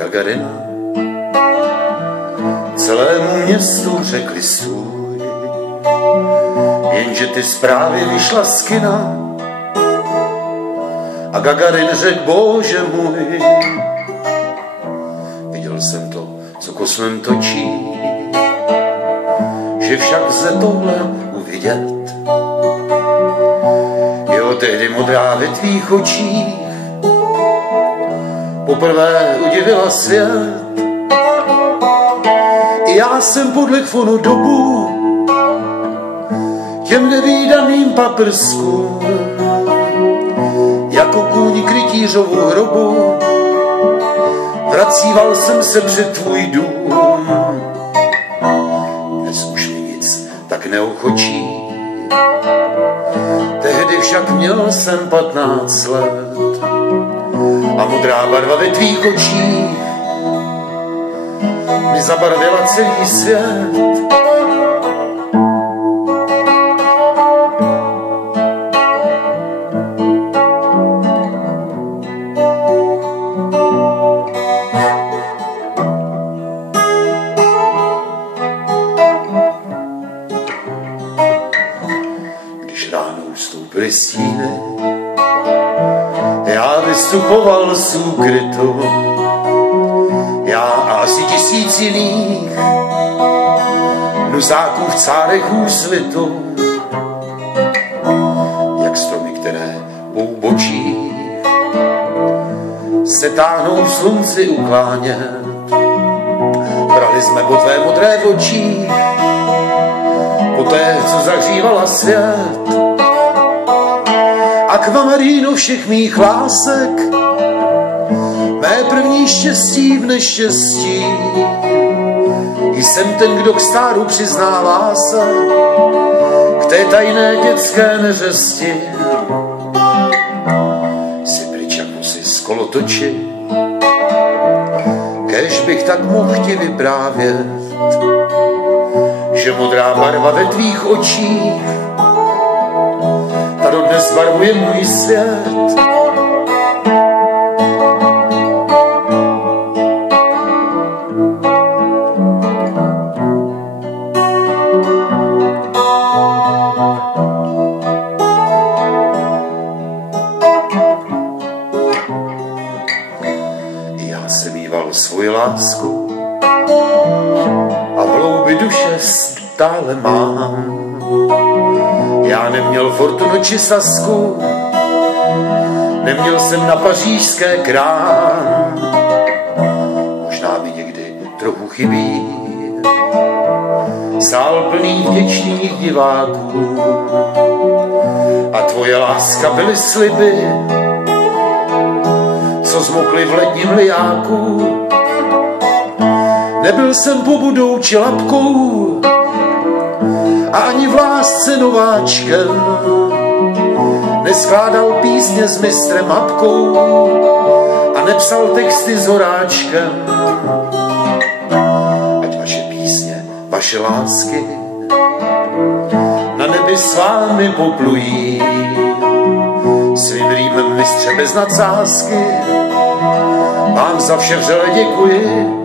Gagarina celému městu řekli stůj, jenže ty zprávy vyšla z kina a Gagarin řekl, bože můj, viděl jsem to, co kosmem točí, že však lze tohle uvidět. Jo, tehdy modrá ve tvých očích poprvé udivila svět. I já jsem podlehl v onu dobu těm nevídaným paprskům, jako kůň k rytířovu hrobu vracíval jsem se před tvůj dům. Dnes už mi nic tak neochočí, tehdy však měl jsem 15 let a modrá barva ve tvých očích mi zabarvila celý svět. Když ráno vstoupily stíny, já vystupoval z úkrytu, já a asi 1000 jiných nuzáků v cárech úsvitu, jak stromy, které po úbočích se táhnou v slunci uklánět. Brali jsme po tvé modré očích, po té, co zahřívala svět. Akvamaríno všech mých lásek, mé první štěstí v neštěstí. Jsem ten, kdo k stáru přiznává se, k té tajné dětské neřesti. Si pryč, jak musí z kolotoči, kéž bych tak mohl ti vyprávět, že modrá barva ve tvých očích ta dodnes barvuje můj svět. Já jsem mýval svoji lásku a v hloubi duše stále mám. Já neměl fortunu či sasku, neměl jsem na pařížské krám. Možná mi někdy trochu chybí sál plný vděčných diváků. A tvoje láska byly sliby, co zmokly v ledním lijáku. Nebyl jsem pobudou či lapkou a ani v lásce nováčkem. Neskládal písně s mistrem Hapkou a nepsal texty s Horáčkem. Ať vaše písně, vaše lásky na nebi s vámi poplují. Svým rýmem mistře bez nadsázky vám za vše vřele děkuji.